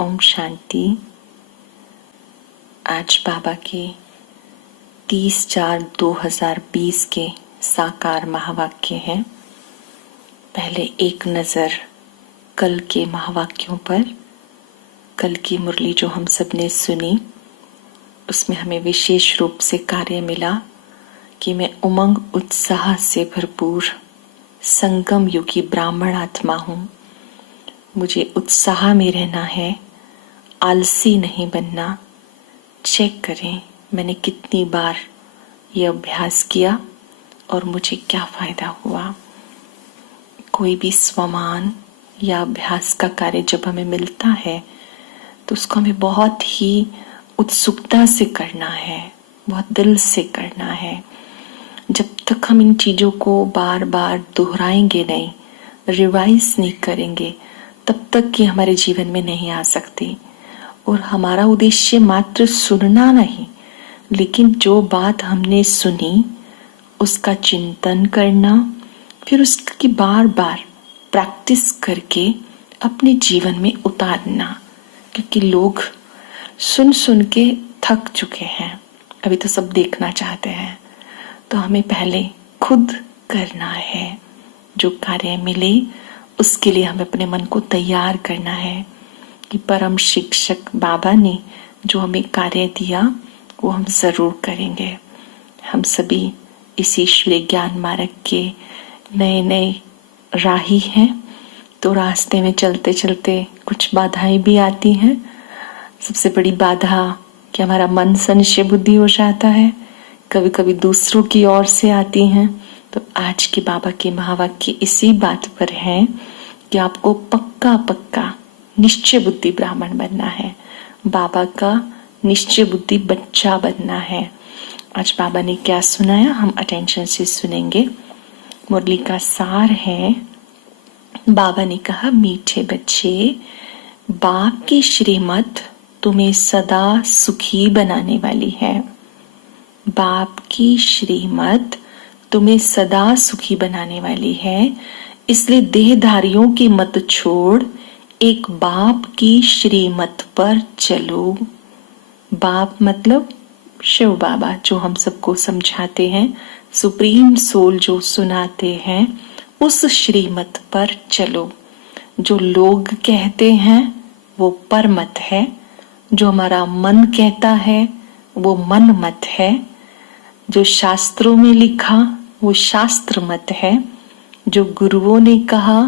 ओम शांति। आज बाबा के 30/4/2020 के साकार महावाक्य हैं। पहले एक नज़र कल के महावाक्यों पर। कल की मुरली जो हम सब ने सुनी, उसमें हमें विशेष रूप से कार्य मिला कि मैं उमंग उत्साह से भरपूर संगम युगी ब्राह्मण आत्मा हूँ। मुझे उत्साह में रहना है, आलसी नहीं बनना। चेक करें मैंने कितनी बार ये अभ्यास किया और मुझे क्या फायदा हुआ। कोई भी स्वमान या अभ्यास का कार्य जब हमें मिलता है तो उसको हमें बहुत ही उत्सुकता से करना है, बहुत दिल से करना है। जब तक हम इन चीज़ों को बार बार दोहराएंगे नहीं, रिवाइज नहीं करेंगे, तब तक कि हमारे जीवन में नहीं आ सकती। और हमारा उद्देश्य मात्र सुनना नहीं, लेकिन जो बात हमने सुनी उसका चिंतन करना, फिर उसकी बार बार प्रैक्टिस करके अपने जीवन में उतारना। क्योंकि लोग सुन सुन के थक चुके हैं, अभी तो सब देखना चाहते हैं। तो हमें पहले खुद करना है। जो कार्य मिले उसके लिए हमें अपने मन को तैयार करना है कि परम शिक्षक बाबा ने जो हमें कार्य दिया वो हम जरूर करेंगे। हम सभी इस ईश्वरीय ज्ञान मार्ग के नए नए राही हैं, तो रास्ते में चलते चलते कुछ बाधाएं भी आती हैं। सबसे बड़ी बाधा कि हमारा मन संशय बुद्धि हो जाता है, कभी कभी दूसरों की ओर से आती हैं। तो आज के बाबा के महावाक्य इसी बात पर है कि आपको पक्का पक्का निश्चय बुद्धि ब्राह्मण बनना है, बाबा का निश्चय बुद्धि बच्चा बनना है। आज बाबा ने क्या सुनाया हम अटेंशन से सुनेंगे। मुरली का सार है, बाबा ने कहा, मीठे बच्चे, बाप की श्रीमत तुम्हें सदा सुखी बनाने वाली है। बाप की श्रीमत तुम्हें सदा सुखी बनाने वाली है, इसलिए देहधारियों की मत छोड़ एक बाप की श्रीमत पर चलो। बाप मतलब शिव बाबा, जो हम सबको समझाते हैं, सुप्रीम सोल जो सुनाते हैं, उस श्रीमत पर चलो। जो लोग कहते हैं वो पर मत है, जो हमारा मन कहता है वो मन मत है, जो शास्त्रों में लिखा वो शास्त्र मत है, जो गुरुओं ने कहा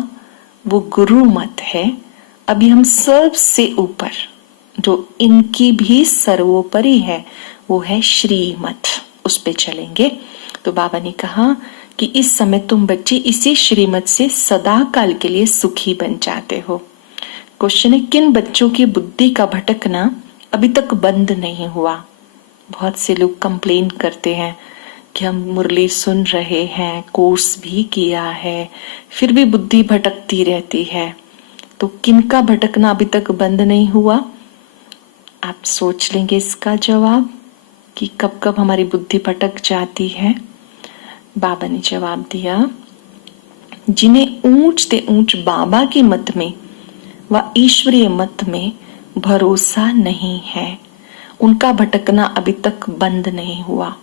वो गुरु मत है। अभी हम सबसे ऊपर, जो इनकी भी सर्वोपरि है, वो है श्रीमत, उस पे चलेंगे। तो बाबा ने कहा कि इस समय तुम बच्चे इसी श्रीमत से सदा काल के लिए सुखी बन जाते हो। क्वेश्चन है, किन बच्चों की बुद्धि का भटकना अभी तक बंद नहीं हुआ। बहुत से लोग कंप्लेन करते हैं कि हम मुरली सुन रहे हैं, कोर्स भी किया है, फिर भी बुद्धि भटकती रहती है। तो किनका भटकना अभी तक बंद नहीं हुआ? आप सोच लेंगे इसका जवाब कि कब कब हमारी बुद्धि भटक जाती है। बाबा ने जवाब दिया, जिन्हें ऊंच से ऊंच बाबा के मत में व ईश्वरीय मत में भरोसा नहीं है, उनका भटकना अभी तक बंद नहीं हुआ।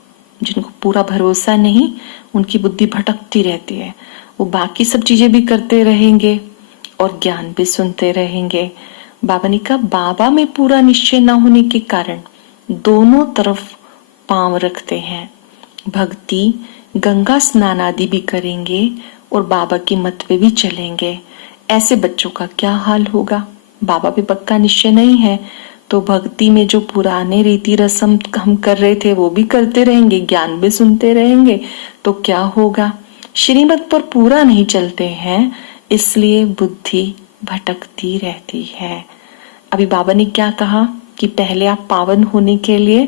जिनको पूरा भरोसा नहीं, उनकी बुद्धि भटकती रहती है। वो बाकी सब चीजें भी करते रहेंगे और ज्ञान भी सुनते रहेंगे। बाबा ने कहा, बाबा में पूरा निश्चय न होने के कारण दोनों तरफ पांव रखते हैं। भक्ति गंगा स्नान आदि भी करेंगे और बाबा की मत पे भी चलेंगे। ऐसे बच्चों का क्या हाल होगा? बाबा पे पक्का निश्चय नहीं है तो भक्ति में जो पुराने रीति रस्म हम कर रहे थे वो भी करते रहेंगे, ज्ञान भी सुनते रहेंगे, तो क्या होगा? श्रीमत पर पूरा नहीं चलते हैं, इसलिए बुद्धि भटकती रहती है। अभी बाबा ने क्या कहा कि पहले आप पावन होने के लिए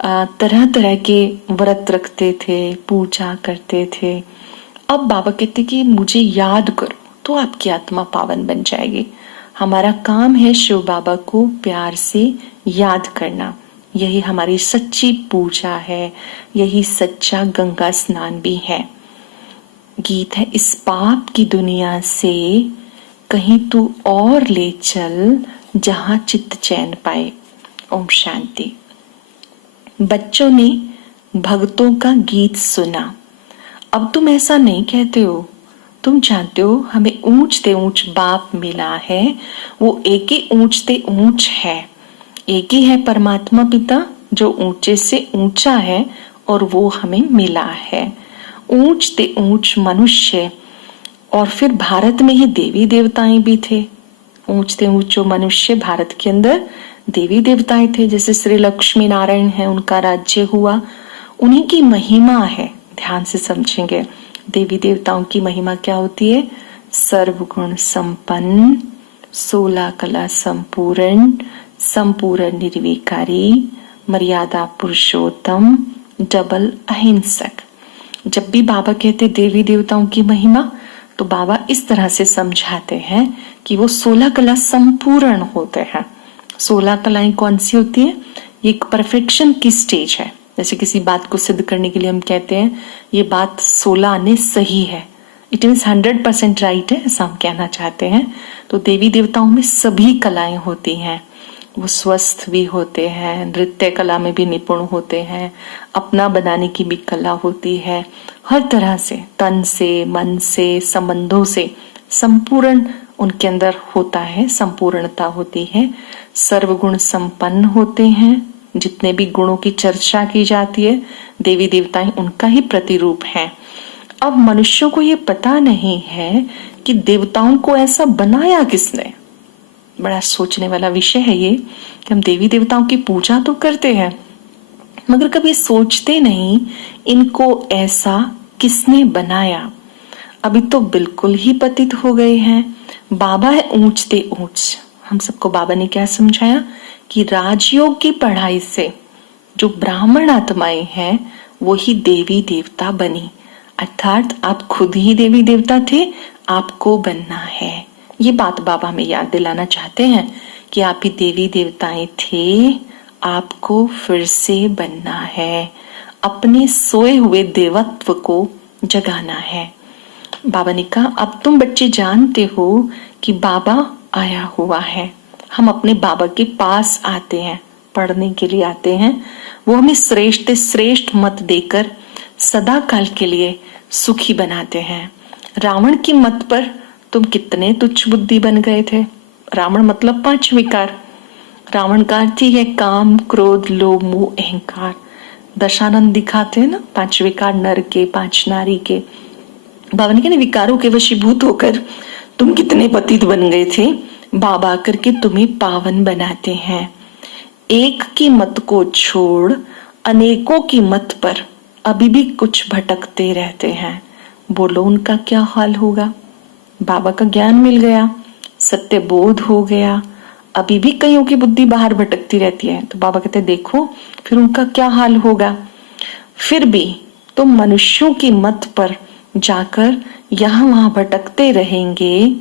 तरह तरह के व्रत रखते थे, पूजा करते थे। अब बाबा कहते कि मुझे याद करो तो आपकी आत्मा पावन बन जाएगी। हमारा काम है शिव बाबा को प्यार से याद करना। यही हमारी सच्ची पूजा है, यही सच्चा गंगा स्नान भी है। गीत है, इस पाप की दुनिया से कहीं तू और ले चल, जहां चित्त चैन पाए। ओम शांति। बच्चों ने भक्तों का गीत सुना। अब तुम ऐसा नहीं कहते हो, तुम जानते हो हमें ऊंचते ऊंच बाप मिला है, वो एक ही ऊंचते ऊंच है, एक ही है परमात्मा पिता जो ऊंचे से ऊंचा है और वो हमें मिला है। ऊंचते ऊंच मनुष्य, और फिर भारत में ही देवी देवताएं भी थे। ऊंचते ऊंच जो मनुष्य भारत के अंदर देवी देवताएं थे, जैसे श्री लक्ष्मी नारायण है, उनका राज्य हुआ, उन्हीं की महिमा है। ध्यान से समझेंगे देवी देवताओं की महिमा क्या होती है। सर्वगुण संपन्न, 16 कला संपूर्ण, संपूर्ण निर्विकारी, मर्यादा पुरुषोत्तम, डबल अहिंसक। जब भी बाबा कहते देवी देवताओं की महिमा, तो बाबा इस तरह से समझाते हैं कि वो 16 कला संपूर्ण होते हैं। 16 कलाएं कौन सी होती है? ये एक परफेक्शन की स्टेज है। जैसे किसी बात को सिद्ध करने के लिए हम कहते हैं ये बात 16 आने सही है, इट मीन्स 100% राइट है, ऐसा हम कहना चाहते हैं। तो देवी देवताओं में सभी कलाएं होती हैं। वो स्वस्थ भी होते हैं, नृत्य कला में भी निपुण होते हैं, अपना बनाने की भी कला होती है। हर तरह से, तन से, मन से, संबंधों से संपूर्ण उनके अंदर होता है, संपूर्णता होती है। सर्वगुण संपन्न होते हैं। जितने भी गुणों की चर्चा की जाती है, देवी देवताएं उनका ही प्रतिरूप हैं। अब मनुष्यों को ये पता नहीं है कि देवताओं को ऐसा बनाया किसने। बड़ा सोचने वाला विषय है ये कि हम देवी देवताओं की पूजा तो करते हैं, मगर कभी सोचते नहीं इनको ऐसा किसने बनाया। अभी तो बिल्कुल ही पतित हो गए हैं। बाबा है ऊंचते ऊंच। हम सबको बाबा ने क्या समझाया कि राजयोग की पढ़ाई से जो ब्राह्मण आत्माएं हैं वो ही देवी देवता बनी, अर्थात आप खुद ही देवी देवता थे, आपको बनना है। ये बात बाबा हमें याद दिलाना चाहते हैं कि आप ही देवी देवताएं थे, आपको फिर से बनना है, अपने सोए हुए देवत्व को जगाना है। बाबा ने कहा अब तुम बच्चे जानते हो कि बाबा आया हुआ है। हम अपने बाबा के पास आते हैं, पढ़ने के लिए आते हैं। वो हमें श्रेष्ठ श्रेष्ठ मत देकर सदा काल के लिए सुखी बनाते हैं। रावण की मत पर तुम कितने तुच्छ बुद्धि बन गए थे। रावण मतलब 5 विकार। रावण का अर्थ ही है काम, क्रोध, लोभ, मोह, अहंकार। दशानंद दिखाते हैं ना 5 विकार, नर के, 5 नारी के। बाबा ने कहा विकारों के वशीभूत होकर तुम कितने पतित बन गए थे। बाबा करके तुम्हें पावन बनाते हैं। एक की मत को छोड़ अनेकों की मत पर अभी भी कुछ भटकते रहते हैं। बोलो उनका क्या हाल होगा। बाबा का ज्ञान मिल गया, सत्य बोध हो गया, अभी भी कईयों की बुद्धि बाहर भटकती रहती है। तो बाबा कहते देखो फिर उनका क्या हाल होगा। फिर भी तुम मनुष्यों की मत पर जाकर यहाँ वहां भटकते रहेंगे,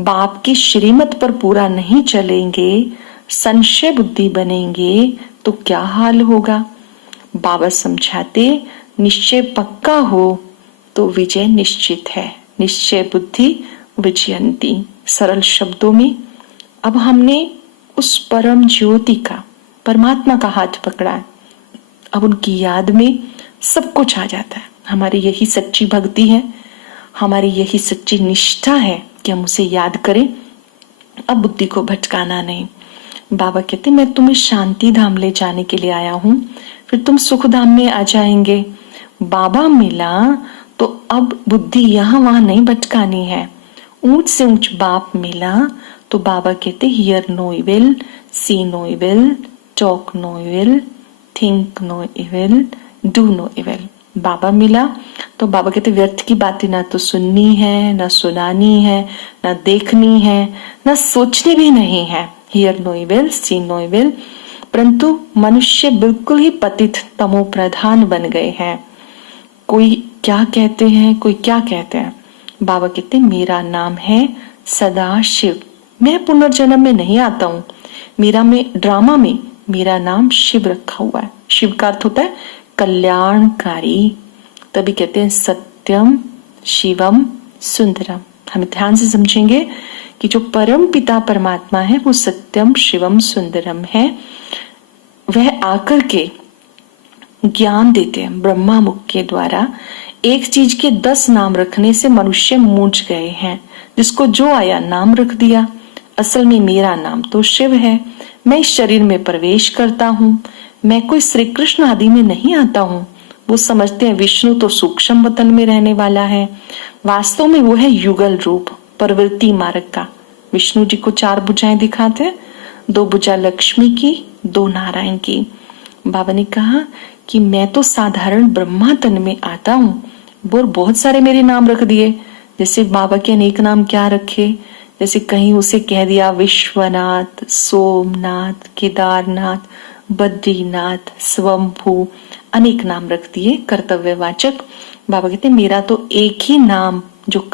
बाप की श्रीमत पर पूरा नहीं चलेंगे, संशय बुद्धि बनेंगे, तो क्या हाल होगा। बाबा समझाते निश्चय पक्का हो तो विजय निश्चित है। निश्चय बुद्धि विजयंती। सरल शब्दों में अब हमने उस परम ज्योति का, परमात्मा का हाथ पकड़ा है। अब उनकी याद में सब कुछ आ जाता है। हमारी यही सच्ची भक्ति है, हमारी यही सच्ची निष्ठा है कि हम उसे याद करें। अब बुद्धि को भटकाना नहीं। बाबा कहते मैं तुम्हें शांति धाम ले जाने के लिए आया हूं, फिर तुम सुख धाम में आ जाएंगे। बाबा मिला तो अब बुद्धि यहाँ वहां नहीं भटकानी है। ऊंच से ऊंच बाप मिला तो बाबा कहते hear no evil, see no evil, talk no evil, think no evil, do no evil. बाबा मिला तो बाबा कहते व्यर्थ की बातें ना तो सुननी है, ना सुनानी है, ना देखनी है, ना सोचनी भी नहीं है। Hear no evil, see no evil. परंतु मनुष्य बिल्कुल ही पतित तमो प्रधान बन गए हैं। कोई क्या कहते हैं, कोई क्या कहते हैं। बाबा कहते मेरा नाम है सदा शिव। मैं पुनर्जन्म में नहीं आता हूं। ड्रामा में मेरा नाम शिव रखा हुआ है। शिव का अर्थ होता है कल्याणकारी। तभी कहते हैं सत्यम शिवम सुंदरम। हम ध्यान से समझेंगे कि जो परम पिता परमात्मा है वो सत्यम शिवम सुंदरम है, वह आकर के ज्ञान देते हैं ब्रह्मा मुख के द्वारा। एक चीज के 10 नाम रखने से मनुष्य मूंझ गए हैं, जिसको जो आया नाम रख दिया। असल में मेरा नाम तो शिव है, मैं इस शरीर में प्रवेश करता हूँ, मैं कोई श्री कृष्ण आदि में नहीं आता हूँ। वो समझते हैं विष्णु तो सूक्ष्म वतन में रहने वाला है, वास्तव में वो है युगल रूप प्रवृत्ति मार्ग का। विष्णु जी को 4 भुजाएं दिखाते हैं, 2 भुजा लक्ष्मी की, 2 नारायण की। बाबा ने कहा कि मैं तो साधारण ब्रह्मा तन में आता हूँ, वो बहुत सारे मेरे नाम रख दिए। जैसे बाबा के अनेक नाम क्या रखे, जैसे कहीं उसे कह दिया विश्वनाथ, सोमनाथ, केदारनाथ, बद्रीनाथ, स्वयंभू, अनेक नाम रख दिए कर्तव्यवाचक। बाबा कहते मेरा तो एक ही नाम जो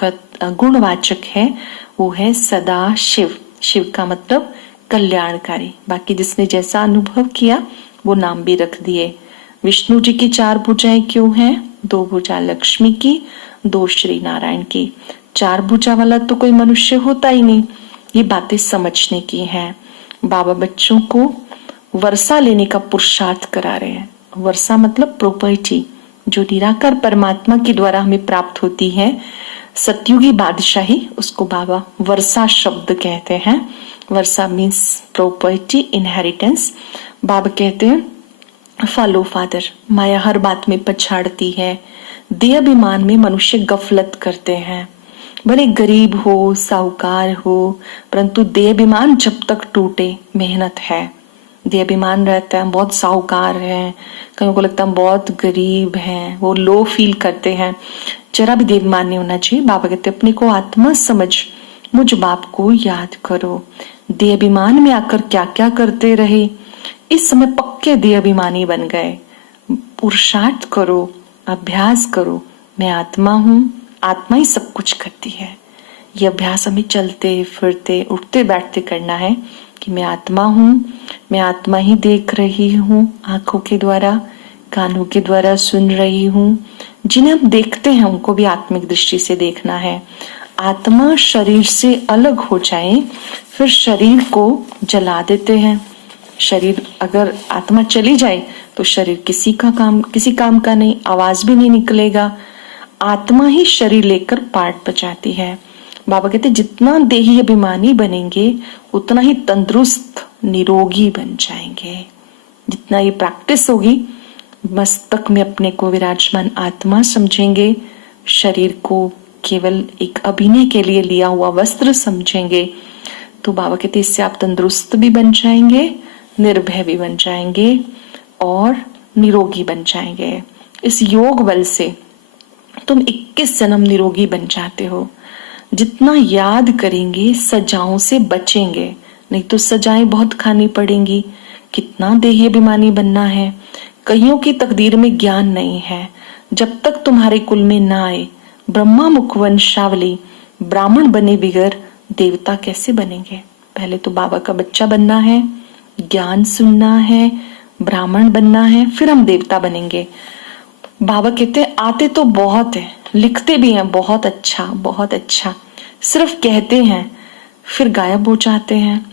गुणवाचक है वो है सदा शिव। शिव का मतलब कल्याणकारी। बाकी जिसने जैसा अनुभव किया वो नाम भी रख दिए। विष्णु जी की 4 भुजाएं क्यों हैं? 2 भुजा लक्ष्मी की, 2 श्री नारायण की। 4 भुजा वाला तो कोई मनुष्य होता ही नहीं। ये बातें समझने की हैं। बाबा बच्चों को वर्षा लेने का पुरुषार्थ करा रहे हैं। वर्षा मतलब प्रॉपर्टी जो निराकार परमात्मा के द्वारा हमें प्राप्त होती है, सतयुगी बादशाही, उसको बाबा वर्षा शब्द कहते हैं। वर्षा मीन्स प्रॉपर्टी, इनहेरिटेंस। बाबा कहते हैं फॉलो फादर, माया हर बात में पछाड़ती है। देह अभिमान में मनुष्य गफलत करते हैं। भले गरीब हो, साहूकार हो, परंतु देह अभिमान जब तक टूटे मेहनत है। देह अभिमान रहता है, बहुत साहूकार है, कहीं को लगता है बहुत गरीब है, वो लो फील करते हैं। जरा भी देह अभिमान नहीं होना चाहिए। बाबा कहते अपने को आत्मा समझ, मुझ बाप को याद करो। देह अभिमान में आकर क्या क्या करते रहे, इस समय पक्के देह अभिमानी बन गए। पुरुषार्थ करो, अभ्यास करो, मैं आत्मा हूं, आत्मा ही सब कुछ करती है। ये अभ्यास हमें चलते फिरते उठते बैठते करना है कि मैं आत्मा हूं, मैं आत्मा ही देख रही हूं, आंखों के द्वारा, कानों के द्वारा सुन रही हूं। जिन्हें हम देखते हैं उनको भी आत्मिक दृष्टि से देखना है। आत्मा शरीर से अलग हो जाए फिर शरीर को जला देते हैं। शरीर अगर आत्मा चली जाए तो शरीर किसी काम का नहीं, आवाज भी नहीं निकलेगा। आत्मा ही शरीर लेकर पाठ बजाती है। बाबा कहते जितना देही अभिमानी बनेंगे उतना ही तंदुरुस्त निरोगी बन जाएंगे। जितना ये प्रैक्टिस होगी, मस्तक में अपने को विराजमान आत्मा समझेंगे, शरीर को केवल एक अभिनय के लिए लिया हुआ वस्त्र समझेंगे, तो बाबा कहते इससे आप तंदुरुस्त भी बन जाएंगे, निर्भय भी बन जाएंगे और निरोगी बन जाएंगे। इस योग बल से तुम 21 जन्म निरोगी बन जाते हो। जितना याद करेंगे सजाओं से बचेंगे, नहीं तो सजाएं बहुत खानी पड़ेंगी। कितना देही अभिमानी बनना है। कईयों की तकदीर में ज्ञान नहीं है। जब तक तुम्हारे कुल में ना आए ब्रह्मा मुख वंशावली, ब्राह्मण बने बिगर देवता कैसे बनेंगे? पहले तो बाबा का बच्चा बनना है, ज्ञान सुनना है, ब्राह्मण बनना है, फिर हम देवता बनेंगे। बाबा कहते हैं आते तो बहुत है, लिखते भी हैं बहुत अच्छा बहुत अच्छा, सिर्फ कहते हैं फिर गायब हो जाते हैं।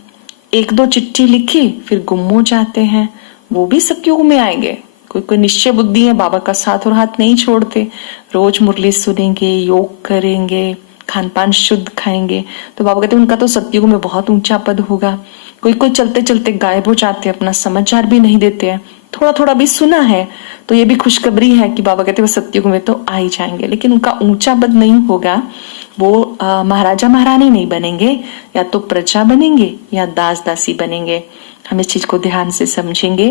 1-2 चिट्ठी लिखी फिर गुम हो जाते हैं। वो भी सतयुग में आएंगे। कोई कोई निश्चय बुद्धि है, बाबा का साथ और हाथ नहीं छोड़ते, रोज मुरली सुनेंगे, योग करेंगे, खान पान शुद्ध खाएंगे, तो बाबा कहते हैं उनका तो सतयुग में बहुत ऊंचा पद होगा। कोई कोई चलते चलते गायब हो जाते हैं, अपना समाचार भी नहीं देते हैं। थोड़ा थोड़ा भी सुना है तो ये भी खुशखबरी है कि बाबा कहते हैं वो सतयुग में तो आ ही जाएंगे, लेकिन उनका ऊंचा पद नहीं होगा। वो महाराजा महारानी नहीं बनेंगे, या तो प्रजा बनेंगे या दास दासी बनेंगे। हम इस चीज को ध्यान से समझेंगे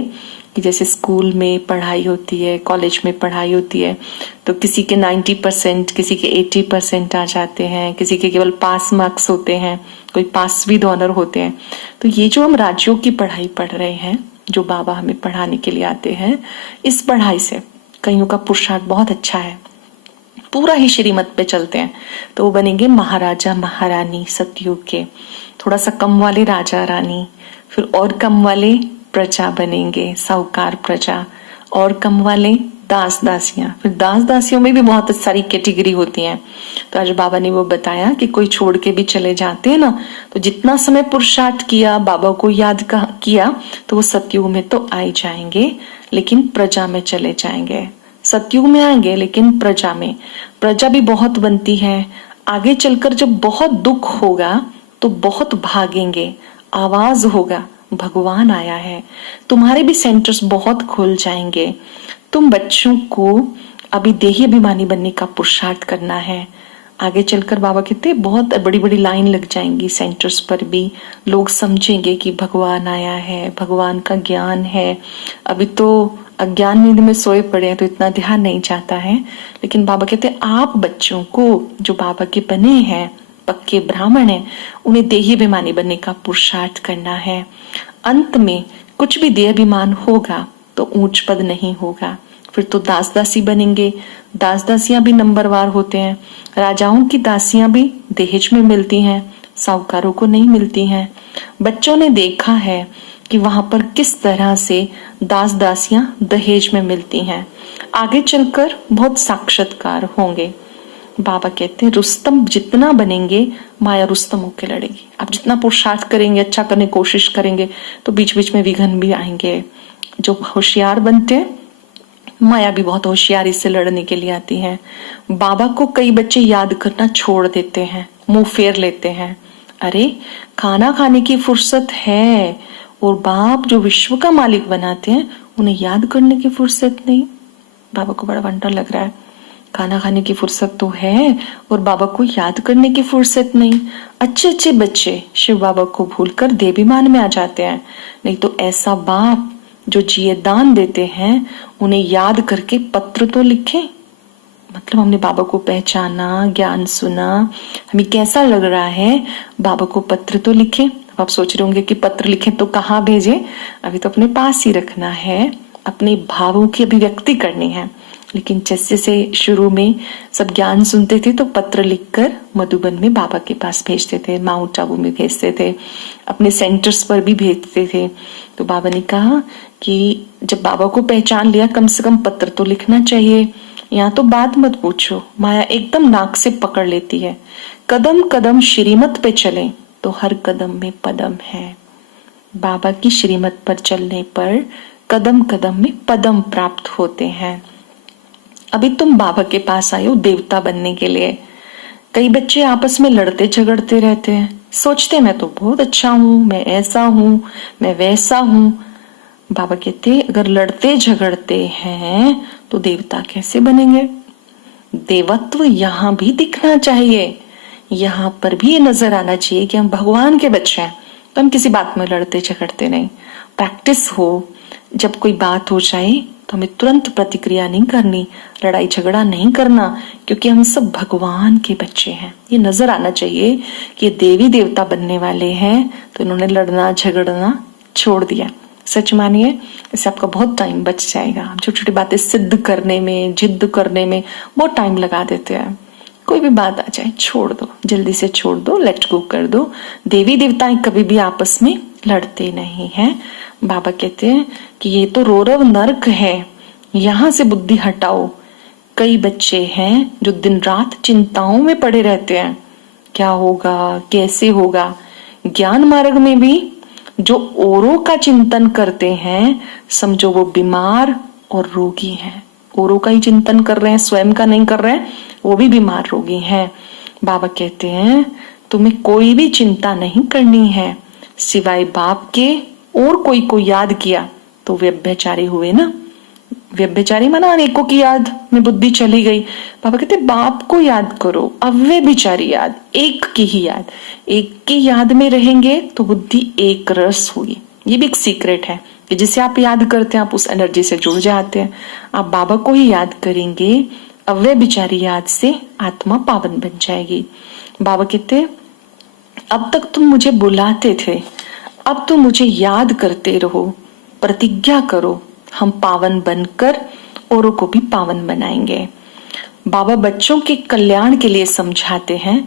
कि जैसे स्कूल में पढ़ाई होती है, कॉलेज में पढ़ाई होती है, तो किसी के 90%, किसी के 80% आ जाते हैं, किसी के केवल पास मार्क्स होते हैं, कोई पास विद ऑनर होते हैं। तो ये जो हम राज्यों की पढ़ाई पढ़ रहे हैं, जो बाबा हमें पढ़ाने के लिए आते हैं, इस पढ़ाई से कईयों का पुरुषार्थ बहुत अच्छा है, पूरा ही श्रीमत पे चलते हैं, तो वो बनेंगे महाराजा महारानी सतयुग के। थोड़ा सा कम वाले राजा रानी, फिर और कम वाले प्रजा बनेंगे, साहूकार प्रजा, और कम वाले दास दासियां, फिर दास दासियों में भी बहुत सारी कैटेगरी होती हैं। तो आज बाबा ने वो बताया कि कोई छोड़ के भी चले जाते हैं ना, तो जितना समय पुरुषार्थ किया, बाबा को याद किया, तो वो सतयुग में तो आ ही जाएंगे, लेकिन प्रजा में चले जाएंगे। सतयुग में आएंगे लेकिन प्रजा में, प्रजा भी बहुत बनती है। आगे चलकर जब बहुत दुख होगा तो बहुत भागेंगे, आवाज होगा भगवान आया है, तुम्हारे भी सेंटर्स बहुत खुल जाएंगे। तुम बच्चों को अभी देही अभिमानी बनने का पुरुषार्थ करना है। आगे चलकर बाबा कहते बहुत बड़ी बड़ी लाइन लग जाएंगी सेंटर्स पर भी, लोग समझेंगे कि भगवान आया है, भगवान का ज्ञान है। अभी तो अज्ञान नींद में सोए पड़े हैं तो इतना ध्यान नहीं जाता है, लेकिन बाबा कहते आप बच्चों को जो बाबा के बने हैं, पक्के ब्राह्मण हैं, उन्हें देही अभिमानी बनने का पुरुषार्थ करना है। अंत में कुछ भी देह अभिमान होगा तो ऊंच पद नहीं होगा, फिर तो दास दासी बनेंगे। दास दासियां भी नंबरवार होते हैं। राजाओं की दासियां भी दहेज में मिलती हैं, साहूकारों को नहीं मिलती हैं। बच्चों ने देखा है कि वहां पर किस तरह से दास दासियां दहेज में मिलती हैं। आगे चलकर बहुत साक्षात्कार होंगे। बाबा कहते हैं रुस्तम जितना बनेंगे, माया रुस्तम होकर लड़ेगी। आप जितना पुरुषार्थ करेंगे, अच्छा करने की कोशिश करेंगे, तो बीच बीच में विघ्न भी आएंगे। जो होशियार बनते हैं, माया भी बहुत होशियारी से लड़ने के लिए आती है। बाबा को कई बच्चे याद करना छोड़ देते हैं, मुंह फेर लेते हैं। अरे खाना खाने की फुर्सत है, और बाप जो विश्व का मालिक बनाते हैं उन्हें याद करने की फुर्सत नहीं। बाबा को बड़ा वंडर लग रहा है, खाना खाने की फुर्सत तो है और बाबा को याद करने की फुर्सत नहीं। अच्छे अच्छे बच्चे शिव बाबा को भूलकर देवीमान में आ जाते हैं। नहीं तो ऐसा बाप जो जिए दान देते हैं, उन्हें याद करके पत्र तो लिखें। मतलब हमने बाबा को पहचाना, ज्ञान सुना, हमें कैसा लग रहा है, बाबा को पत्र तो लिखें। आप सोच रहे होंगे कि पत्र लिखें तो कहाँ भेजें, अभी तो अपने पास ही रखना है, अपने भावों की अभिव्यक्ति करनी है। लेकिन जैसे से शुरू में सब ज्ञान सुनते थे तो पत्र लिखकर मधुबन में बाबा के पास भेजते थे, माउंट आबू में भेजते थे, अपने सेंटर्स पर भी भेजते थे। तो बाबा ने कहा कि जब बाबा को पहचान लिया, कम से कम पत्र तो लिखना चाहिए। यहाँ तो बात मत पूछो, माया एकदम नाक से पकड़ लेती है। कदम कदम श्रीमत पे चले तो हर कदम में पदम है। बाबा की श्रीमत पर चलने पर कदम कदम में पदम प्राप्त होते हैं। अभी तुम बाबा के पास आए हो देवता बनने के लिए। कई बच्चे आपस में लड़ते झगड़ते रहते हैं, सोचते मैं तो बहुत अच्छा हूं, मैं ऐसा हूं, मैं वैसा हूं। बाबा कहते अगर लड़ते झगड़ते हैं तो देवता कैसे बनेंगे। देवत्व यहाँ भी दिखना चाहिए, यहाँ पर भी ये नजर आना चाहिए कि हम भगवान के बच्चे हैं, तो हम किसी बात में लड़ते झगड़ते नहीं। प्रैक्टिस हो, जब कोई बात हो जाए तो हमें तुरंत प्रतिक्रिया नहीं करनी, लड़ाई झगड़ा नहीं करना, क्योंकि हम सब भगवान के बच्चे हैं। ये नजर आना चाहिए कि ये देवी देवता बनने वाले हैं, तो इन्होंने लड़ना झगड़ना छोड़ दिया। सच मानिए, इससे आपका बहुत टाइम बच जाएगा। हम छोटी छोटी बातें सिद्ध करने में, जिद्द करने में बहुत टाइम लगा देते हैं। कोई भी बात आ जाए छोड़ दो, जल्दी से छोड़ दो, लेट गो कर दो। देवी देवताएं कभी भी आपस में लड़ते नहीं हैं। बाबा कहते हैं कि ये तो रौरव नर्क है, यहाँ से बुद्धि हटाओ। कई बच्चे हैं जो दिन रात चिंताओं में पड़े रहते हैं, क्या होगा, कैसे होगा। ज्ञान मार्ग में भी जो औरों का चिंतन करते हैं, समझो वो बीमार और रोगी हैं। औरों का ही चिंतन कर रहे हैं, स्वयं का नहीं कर रहे हैं, वो भी बीमार रोगी हैं। बाबा कहते हैं तुम्हें कोई भी चिंता नहीं करनी है, सिवाय बाप के। और कोई को याद किया तो व्यभिचारी हुए ना। व्यभिचारी माना अनेकों की याद में बुद्धि चली गई। बाबा कहते बाप को याद करो, अव्यभिचारी याद, एक की ही याद। एक की याद में रहेंगे तो बुद्धि एक रस होगी। ये भी एक सीक्रेट है कि जिसे आप याद करते हैं आप उस एनर्जी से जुड़ जाते हैं। आप बाबा को ही याद करेंगे, अव्यभिचारी याद से आत्मा पावन बन जाएगी। बाबा कहते अब तक तुम मुझे बुलाते थे, अब तो मुझे याद करते रहो, प्रतिज्ञा करो, हम पावन बनकर औरों को भी पावन बनाएंगे। बाबा बच्चों के कल्याण के लिए समझाते हैं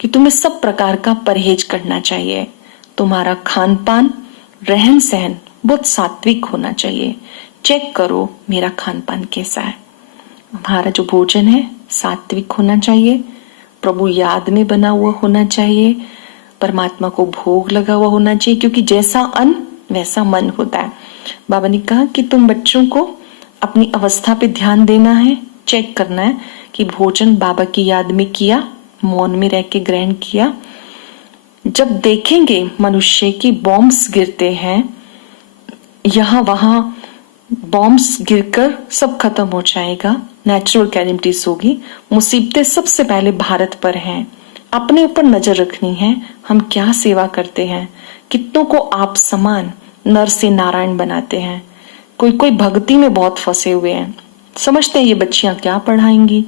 कि तुम्हें सब प्रकार का परहेज करना चाहिए। तुम्हारा खान पान, रहन सहन बहुत सात्विक होना चाहिए। चेक करो मेरा खान पान कैसा है। हमारा जो भोजन है सात्विक होना चाहिए, प्रभु याद में बना हुआ होना चाहिए, परमात्मा को भोग लगा हुआ होना चाहिए, क्योंकि जैसा अन्न वैसा मन होता है। बाबा ने कहा कि तुम बच्चों को अपनी अवस्था पे ध्यान देना है, चेक करना है कि भोजन बाबा की याद में किया, मौन में रह के ग्रहण किया। जब देखेंगे मनुष्य की बॉम्ब्स गिरते हैं, यहाँ वहां बॉम्ब्स गिरकर सब खत्म हो जाएगा, नेचुरल कैलेमिटीज होगी, मुसीबतें सबसे पहले भारत पर हैं। अपने ऊपर नजर रखनी है, हम क्या सेवा करते हैं, कितनों को आप समान नर से नारायण बनाते हैं। कोई कोई भक्ति में बहुत फंसे हुए हैं, समझते हैं ये बच्चियां क्या पढ़ाएंगी,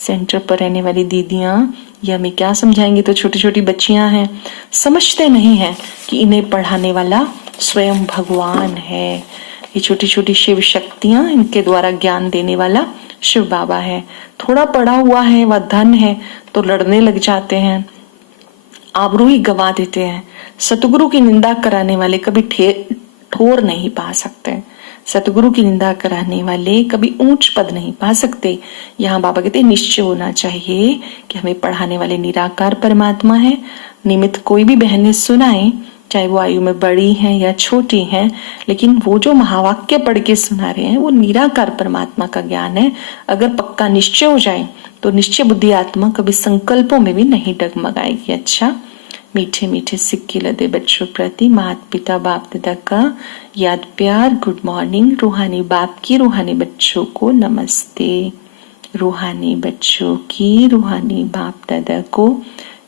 सेंटर पर रहने वाली दीदियां ये हमें क्या समझाएंगी, तो छोटी छोटी बच्चियां हैं, समझते नहीं है कि इन्हें पढ़ाने वाला स्वयं भगवान है। ये छोटी छोटी शिव शक्तियां, इनके द्वारा ज्ञान देने वाला शिव बाबा है। थोड़ा पढ़ा हुआ है व धन है तो लड़ने लग जाते हैं, आबरू ही गवा देते हैं। सतगुरु की निंदा कराने वाले कभी ठोर नहीं पा सकते, सतगुरु की निंदा कराने वाले कभी ऊंच पद नहीं पा सकते। यहाँ बाबा कहते निश्चय होना चाहिए कि हमें पढ़ाने वाले निराकार परमात्मा है। निमित्त कोई भी बहनें सुनाए, चाहे वो आयु में बड़ी हैं या छोटी हैं, लेकिन वो जो महावाक्य पढ़ के सुना रहे हैं वो निराकार परमात्मा का ज्ञान है। अगर पक्का निश्चय हो जाए तो निश्चय बुद्धि आत्मा कभी संकल्पों में भी नहीं डगमगाएगी। अच्छा, मीठे मीठे सिक्के लदे बच्चों प्रति माता पिता बाप दादा का याद प्यार, गुड मॉर्निंग। रूहानी बाप की रूहानी बच्चों को नमस्ते, रूहानी बच्चों की रूहानी बाप दादा को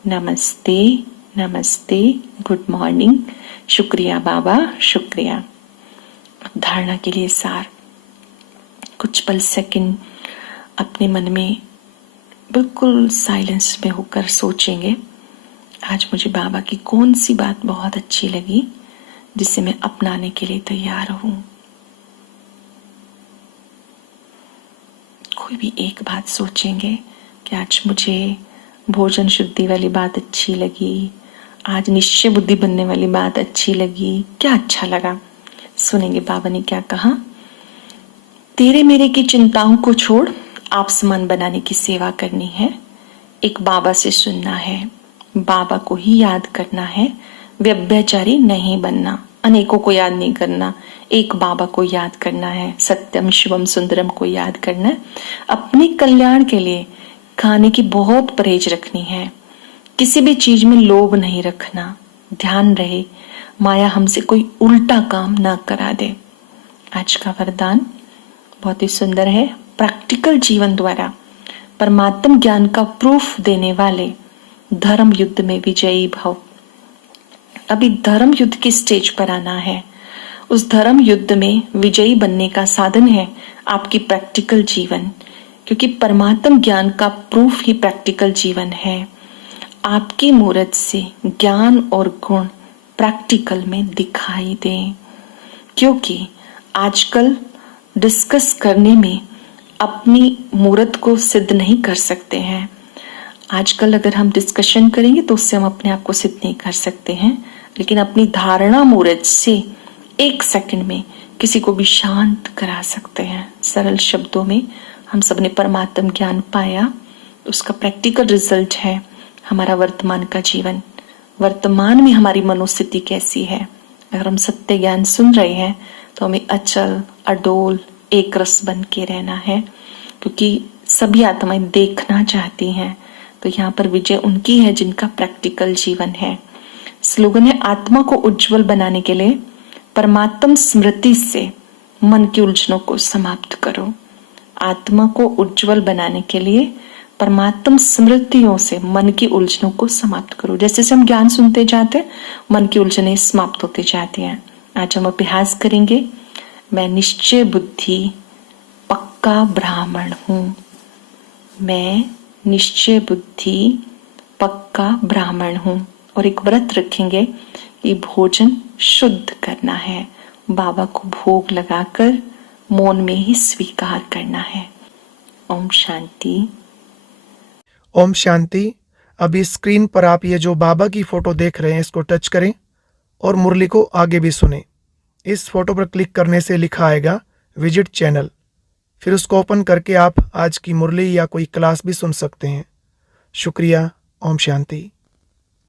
नमस्ते नमस्ते, गुड मॉर्निंग। शुक्रिया बाबा, शुक्रिया। अब धारणा के लिए सार, कुछ पल सेकंड अपने मन में बिल्कुल साइलेंस में होकर सोचेंगे, आज मुझे बाबा की कौन सी बात बहुत अच्छी लगी जिसे मैं अपनाने के लिए तैयार हूं। कोई भी एक बात सोचेंगे कि आज मुझे भोजन शुद्धि वाली बात अच्छी लगी, आज निश्चय बुद्धि बनने वाली बात अच्छी लगी, क्या अच्छा लगा। सुनेंगे बाबा ने क्या कहा। तेरे मेरे की चिंताओं को छोड़ आप समान बनाने की सेवा करनी है। एक बाबा से सुनना है, बाबा को ही याद करना है, व्यभिचारी नहीं बनना, अनेकों को याद नहीं करना, एक बाबा को याद करना है, सत्यम शिवम सुंदरम को याद करना है। अपने कल्याण के लिए खाने की बहुत परहेज रखनी है, किसी भी चीज में लोभ नहीं रखना, ध्यान रहे माया हमसे कोई उल्टा काम ना करा दे। आज का वरदान बहुत ही सुंदर है। प्रैक्टिकल जीवन द्वारा परमात्म ज्ञान का प्रूफ देने वाले धर्म युद्ध में विजयी भव। अभी धर्म युद्ध की स्टेज पर आना है। उस धर्म युद्ध में विजयी बनने का साधन है आपकी प्रैक्टिकल जीवन, क्योंकि परमात्म ज्ञान का प्रूफ ही प्रैक्टिकल जीवन है। आपकी मूरत से ज्ञान और गुण प्रैक्टिकल में दिखाई दें, क्योंकि आजकल डिस्कस करने में अपनी मूरत को सिद्ध नहीं कर सकते हैं। आजकल अगर हम डिस्कशन करेंगे तो उससे हम अपने आप को सिद्ध नहीं कर सकते हैं, लेकिन अपनी धारणा मूरत से एक सेकंड में किसी को भी शांत करा सकते हैं। सरल शब्दों में हम सबने परमात्म ज्ञान पाया, उसका प्रैक्टिकल रिजल्ट है हमारा वर्तमान का जीवन। वर्तमान में हमारी मनोस्थिति कैसी है। अगर हम सत्य ज्ञान सुन रहे हैं तो हमें अचल अडोल एक रस बन के रहना है, क्योंकि सभी आत्माएं देखना चाहती हैं। तो यहाँ पर विजय उनकी है जिनका प्रैक्टिकल जीवन है। स्लोगन है, आत्मा को उज्जवल बनाने के लिए परमात्म स्मृति से मन की उलझनों को समाप्त करो। आत्मा को उज्जवल बनाने के लिए परमात्म स्मृतियों से मन की उलझनों को समाप्त करो। जैसे जैसे हम ज्ञान सुनते जाते हैं मन की उलझनें समाप्त होती जाती हैं। आज हम अभ्यास करेंगे, मैं निश्चय बुद्धि पक्का ब्राह्मण हूँ। मैं निश्चय बुद्धि पक्का ब्राह्मण हूँ। और एक व्रत रखेंगे, ये भोजन शुद्ध करना है, बाबा को भोग लगाकर मौन में ही स्वीकार करना है। ओम शांति। ओम शांति। अभी स्क्रीन पर आप ये जो बाबा की फोटो देख रहे हैं इसको टच करें और मुरली को आगे भी सुने। इस फोटो पर क्लिक करने से लिखा आएगा विजिट चैनल, फिर उसको ओपन करके आप आज की मुरली या कोई क्लास भी सुन सकते हैं। शुक्रिया। ओम शांति।